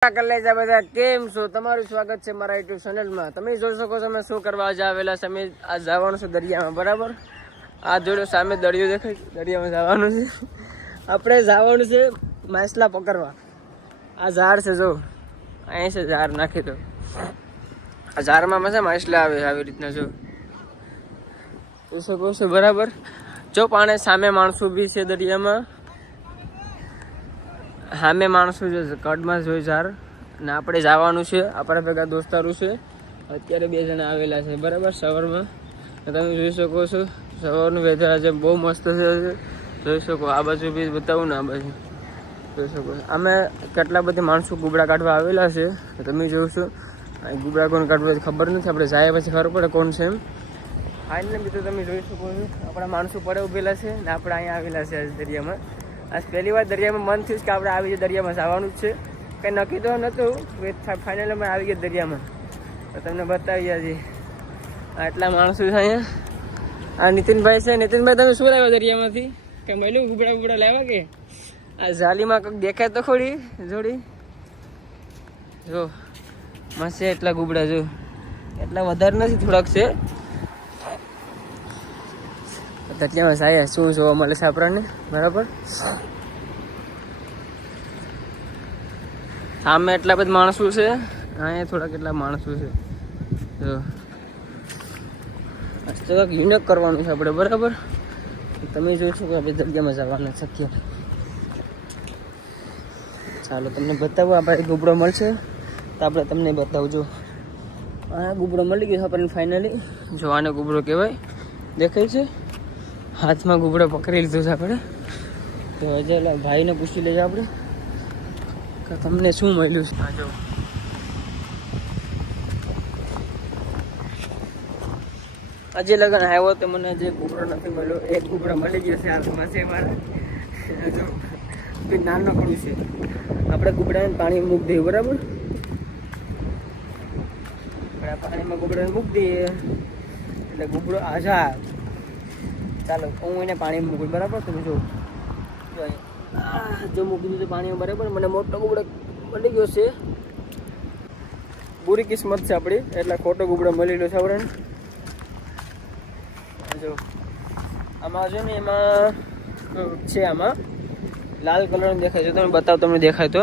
કલેજા બધા કેમ છો? તમારું સ્વાગત છે મારા યુટ્યુબ ચેનલમાં. તમે જોઈ શકો છો અમે શું કરવા આજે આવેલા છે. અમે આ જવાનું છે દરિયામાં, બરાબર. આ જોડો સામે દરિયો દેખાય, દરિયામાં જવાનું છે. આપણે જવાનું છે માછલા પકડવા. આ ઝાડ છે, જો અહીં છે ઝાડ, નાખી દો. આ ઝાડમાં મજા માછલા આવે આવી રીતના, જો જોઈ શકો છો, બરાબર. જો પાણી સામે માણસો બી છે દરિયામાં, સામે માણસો છે કડમાં જોઈ ઝાર. ને આપણે જવાનું છે, આપણા ભેગા દોસ્તારું છે. અત્યારે 2 જણા આવેલા છે, બરાબર, સવારમાં. તમે જોઈ શકો છો સવારનું વેધર આજે બહુ મસ્ત છે. જોઈ શકો, આ બાજુ બી બતાવું ને, આ બાજુ જોઈ શકો. અમે કેટલા બધી માણસો ગુબડા કાઢવા આવેલા છે, તમે જોશો. ગુબડા કોણ કાઢવા ખબર નથી, આપણે જાય પછી ખબર પડે કોણ છે એમ. ફાઇનલી મિત્રો તમે જોઈ શકો છો, આપણા માણસો પડે ઉભેલા છે ને આપણે અહીંયા આવેલા છે આજ દરિયામાં. આજ પહેલી વાર દરિયામાં મન થયું કે આપણે આવી ગયા દરિયામાં જવાનું જ છે. કંઈ નક્કી તો નહોતું, ફાઇનલ અમે આવી ગયા દરિયામાં. તો તમને બતાવી આજે આટલા માણસો છે અહીંયા. આ નીતિનભાઈ છે. નીતિનભાઈ, તમે શું લાવ્યા દરિયામાંથી? કંઈ મળ્યું ગુબડા ગુબડા લાવ્યા કે? આ જાલીમાં કંઈક દેખાય તો ખોડી જોડી, જો મસ્ત છે. એટલા ગુબડા જો, એટલા વધારે નથી, થોડાક છે. દરિયામાં જાય શું જોવા મળે છે આપણને, બરાબર. સામે એટલા બધા માણસો છે, અહીંયા થોડા કેટલા માણસો છે. જો તો કંઈક યુનિક કરવાનું છે આપણે, બરાબર. તમે જોઈશું કે આપણે દરિયામાં જવાના છે અત્યારે. ચાલો તમને બતાવો. આપણે ગુબડો મળશે તો આપણે તમને બતાવજો. આ ગુબડો મળી ગયો આપણને ફાઇનલી. જો આને ગુબડો કહેવાય, દેખાય છે. હાથમાં ગુબડો પકડી લીધો છે આપણે. તો હજે ભાઈને પૂછી લેજો આપણે કે તમને શું મળ્યું છે. હા, જો હજી લગન આવ્યો તો મને જે ગુબડો નથી મળ્યો, એક ગુબડો મળી ગયો છે હાથમાં છે મારા. જો નાનો પડું છે. આપણે ગુબડાને પાણી મૂકી દઈએ, બરાબર. આપણે પાણીમાં ગુબડાને મૂકી દઈએ એટલે ગુબડો આઝાદ. ચાલો હું એને પાણી મૂકું, બરાબર. તમે જો મૂકી દીધું પાણીમાં, બરાબર. મને મોટો ગુબડો મળી ગયો છે. બુરી કિસ્મત છે આપણી, એટલે ખોટો ગુબડો મળી ગયો છે આપણને. જો આમાં જો ને, એમાં છે, આમાં લાલ કલરનું દેખાય છે. તમે બતાવો, તમને દેખાય તો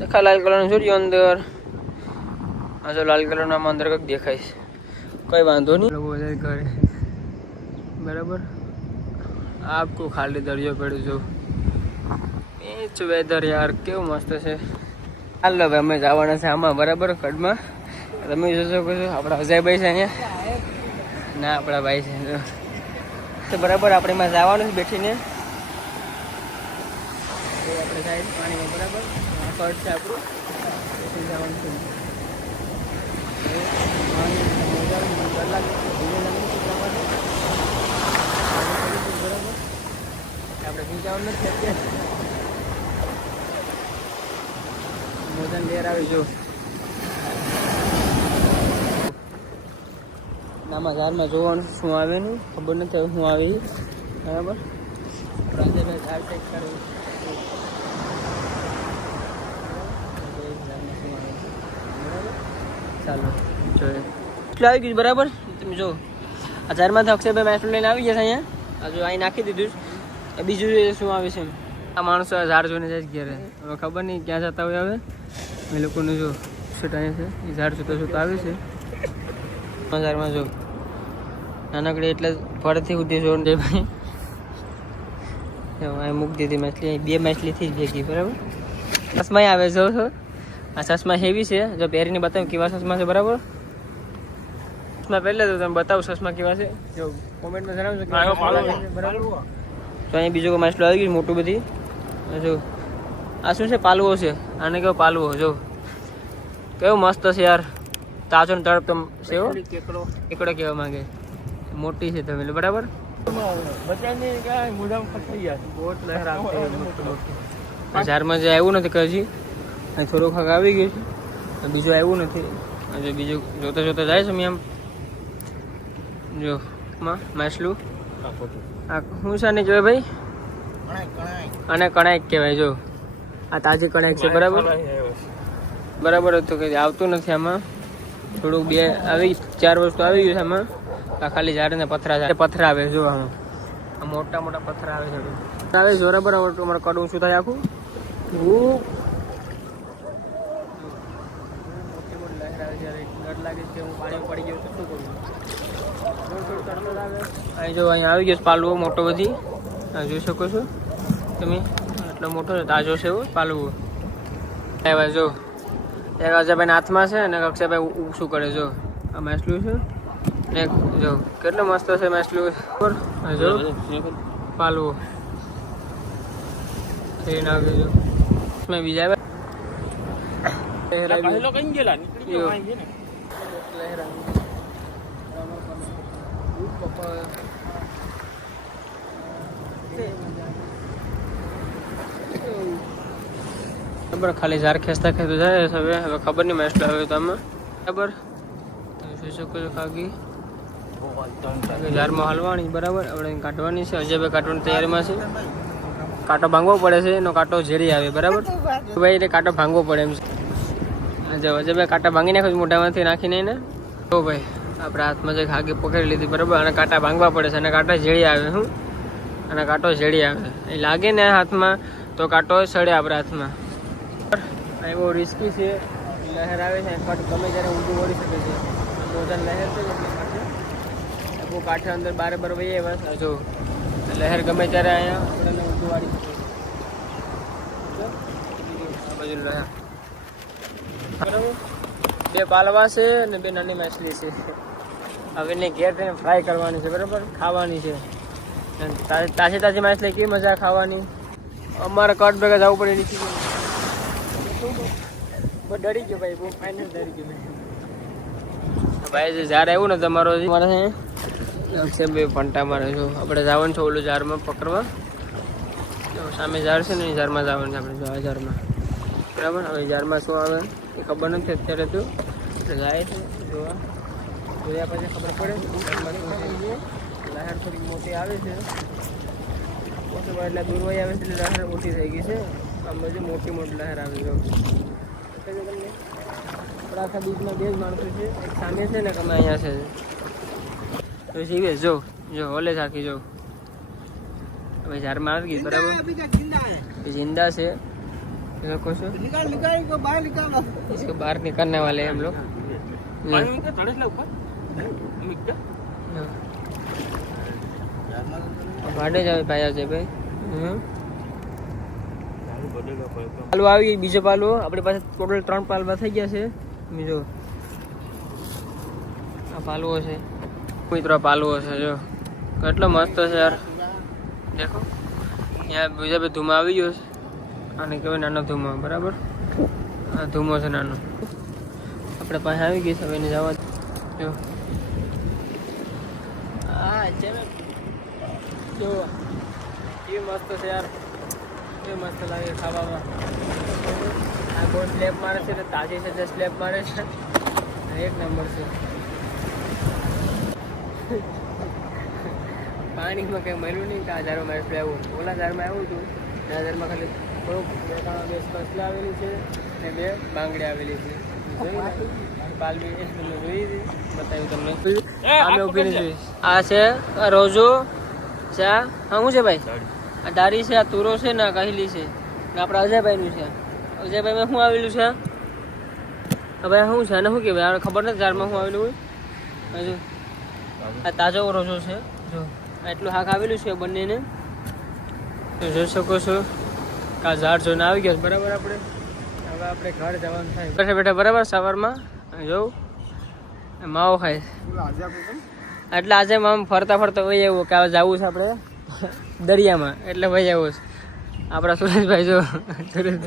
દેખાય. લાલ કલરનું જોડ્યો અંદર. આ જો લાલ કલરનું આમાં અંદર કંઈક દેખાય છે. કંઈ વાંધો નહીં, લોકો વધારે કરે, બરાબર. આખું ખાલી દરિયો પડ્યો. જો એ જ વેધર યાર, કેવું મસ્ત છે. હાલો ભાઈ, અમે જવાના છે આમાં, બરાબર, કડમાં. તમે જોઈ શકો છો આપણા અજયભાઈ છે અહીંયા, ના આપણા ભાઈ છે તો, બરાબર. આપણે એમાં જવાનું છે બેઠીને. આપણે જાય પાણીમાં, બરાબર. કડ છે આપણું, જવાનું છે. આપણે ભીજાવાનું નથી અત્યારે. મોજાની લેર આવી. જો આમાં ઝાડમાં જોવાનું શું આવે નહીં, ખબર નથી હવે શું આવે, બરાબર. રાજાભાઈ ઝાડ ચેક કરવું, બરાબર. ચાલો જોઈએ એટલું આવી ગયું, બરાબર. તમે જો આ ઝાડમાંથી અક્ષયભાઈ માછલું લઈને આવી જશે અહીંયા. આ જો અહીં નાખી દીધું. બીજું શું આવે છે, આ માણસો આ ઝાડ જોઈને જાય ઘેરે. હવે ખબર નહીં ક્યાં જતા હોય. હવે એ લોકોને જો સેટ અહીંયા છે, એ ઝાડ જોતા જોતા આવે છે. ઝાડમાં જો નાનકડી એટલે ફળથી ઉધી જોઈને જાય ભાઈ. અહીં મૂકી દીધી માછલી. 2 માછલીથી જ ભેગી, બરાબર. ચશ્મા આવે જો છો. આ ચશ્મા હેવી છે. જો પહેરીને બતાવું કેવા ચશ્મા છે, બરાબર. ચશ્મા પહેલે તો તમે બતાવો ચશ્મા કેવા છે, જો કોમેન્ટમાં જણાવજો. બરાબર. તો અહીં બીજો માછલો આવી ગયું મોટું બધી. જો આ શું છે, પાલવો છે. આને કેવો પાલવો, જો કેવું મસ્ત છે યાર. તાજો ને તડપ છે. એકડો કહેવા માંગે, મોટી છે. તમે બરાબર. ઝાડમાં જે આવ્યું નથી હજી, અહીં થોડુંક ખાક આવી ગયું છે, બીજું આવ્યું નથી. હજુ બીજું જોતા જોતા જાય છે. એમ જો માછલું આ શું છે, ને જોયે ભાઈ, અને કણાઈક કહેવાય. જો આ તાજી કણેક છે બરાબર બરાબર હતું કે આવતું નથી આમાં થોડુંક બે આવી 4 વસ્તુ આવી ગયું છે આમાં આ ખાલી ઝાડ ને પથરા આવે જો આમાં મોટા મોટા પથરા આવે છે આવે છે બરાબર અમારે કડવું શું થાય આખું લાગે છે હું પાણી પડી ગયું શું કરું અહીં જો અહીંયા આવી ગયો પાલવો મોટો બધી જોઈ શકો છો તમે એટલો મોટો છે તાજો છે એવો પાલવો આવ્યા જો એક અજયભાઈ હાથમાં છે અને અક્ષયભાઈ શું કરે જો આ માછલું છે ને જો કેટલો મસ્ત છે માછલું જો પાલવો એ નાખ્યું જો મેં બીજા બરાબર ખાલી ઝાર ખેંચતા જાય હવે ખબર નહીં માછલો આવે તો આમાં બરાબર જોઈ શકો છો કાકી ઝારમાં હાલવાની બરાબર આપણે કાઢવાની છે અજયભાઈ કાઢવાની તૈયારીમાં છે કાંટો ભાંગવો પડે છે એનો કાંટો ઝેરી આવે બરાબર ભાઈ એટલે કાંટો ભાંગવો પડે એમ છે જો અજયભાઈ કાંટા ભાંગી નાખો મોઢામાંથી નાખીને એને તો ભાઈ આપણે હાથમાં જે આગી પકડી લીધી બરાબર અને કાંટા ભાંગવા પડે છે અને કાંટા ઝેડી આવે શું અને કાંટો ઝેડી આવે એ લાગે ને હાથમાં તો કાંટો સડે આપણે હાથમાં અહીં બહુ રિસ્કી છે લહેર આવે છે કટ ગમે ત્યારે ઊંધું ઓળી શકે છે મોજાની લહેર છે બહુ કાંઠે અંદર બાર વહીએ બસ જો લહેર ગમે ત્યારે અહીંયા આપણને ઊંધું વાળી શકે આ બાજુ લહેર બરાબર 2 પાલવા છે અને 2 નાની માછલી છે હવે એને ઘેર થઈને ફ્રાય કરવાની છે બરાબર ખાવાની છે તાજી માછલી કેવી મજા ખાવાની અમારે કટ ભેગા જવું પડે નીકળી ડરી ગયો ભાઈ બહુ ફાઇનલ ડરી ગયો ભાઈ જે ઝાડ આવ્યું ને તમારો મારે અક્ષયભાઈ ફંટા મારે જો આપણે જવાનું છે ઓલું ઝાડમાં પકડવા સામે ઝાડ છે ને એ ઝાડમાં જવાનું છે આપણે જો આ ઝાડમાં બરાબર હવે ઝાડમાં શું આવે એ ખબર નથી અત્યારે તો જાય છે જોવા જોયા પછી ખબર પડે લહેર થોડી મોટી આવે છે એટલે દૂર વહી આવે છે એટલે લહેર ઓછી થઈ ગઈ છે આમ બધું મોટી લહેર આવે છે તમને આખા બીચમાં 2 જ માણસો છે એક સામે છે ને અમે અહીંયા છે તો જીવે જો ઓલે સાખી જો હવે ઝાડમાં આવી ગઈ બરાબર जिंदा से देखो सो इसको बाहर निकालने वाले हैं हम लोग ભાડે જ આવે પાયા છે ભાઈ પાલવો આવી બીજો પાલવો આપણી પાસે ટોટલ 3 પાલવા થઈ ગયા છે બીજો આ પાલવો છે મિત્રો પાલવો છે જો કેટલો મસ્ત છે યાર દેખો यहाँ બીજા બે ધુમા આવી ગયો છે આને કહેવાય નાનો ધુમો બરાબર આ ધુમો છે નાનો આપણે પાસે આવી ગઈ છે હવે એને જવા જો આ છે જો એ મસ્ત છે યાર એ મસ્ત લાગે ખાવામાં આ બહુ સ્લેબ મારે છે તાજી છે જે સ્લેબ મારે છે એક નંબર છે પાણીમાં કંઈ મળ્યું નહીં કે આ ઝાડમાં મારે આવું ઓલા ઝાડમાં આવ્યું હતું આ ઝાડમાં ખાલી થોડુંક 2 કસલા આવેલી છે અને 2 બાંગડી આવેલી છે પાલવી તમને જોઈ હતી બતાવ્યું તમને અમે ઊભી નહીં જોઈ આ છે રોજો છે હા શું છે ભાઈ આ દારી છે આ તુરો છે ને કહેલી છે ને આપણા અજયભાઈનું છે અજયભાઈમાં શું આવેલું છે હવે શું છે અને શું કહેવાય ખબર નથી ઝાડમાં શું આવેલું હોય હજુ આ તાજો રોજો છે જો એટલું હાક આવેલું છે બંનેને તો જોઈ શકો છો કે આ ઝાડ જોઈને આવી ગયા બરાબર આપણે હવે આપણે ઘર જવાનું થાય બેઠા બેઠા બરાબર સવારમાં જોઉં માવો ખાય એટલે આજે આમ ફરતા વહી આવ્યું કે હવે જવું છે આપણે દરિયામાં એટલે વહી આવ્યું છે આપણા સુરેશભાઈ જો સુરેશ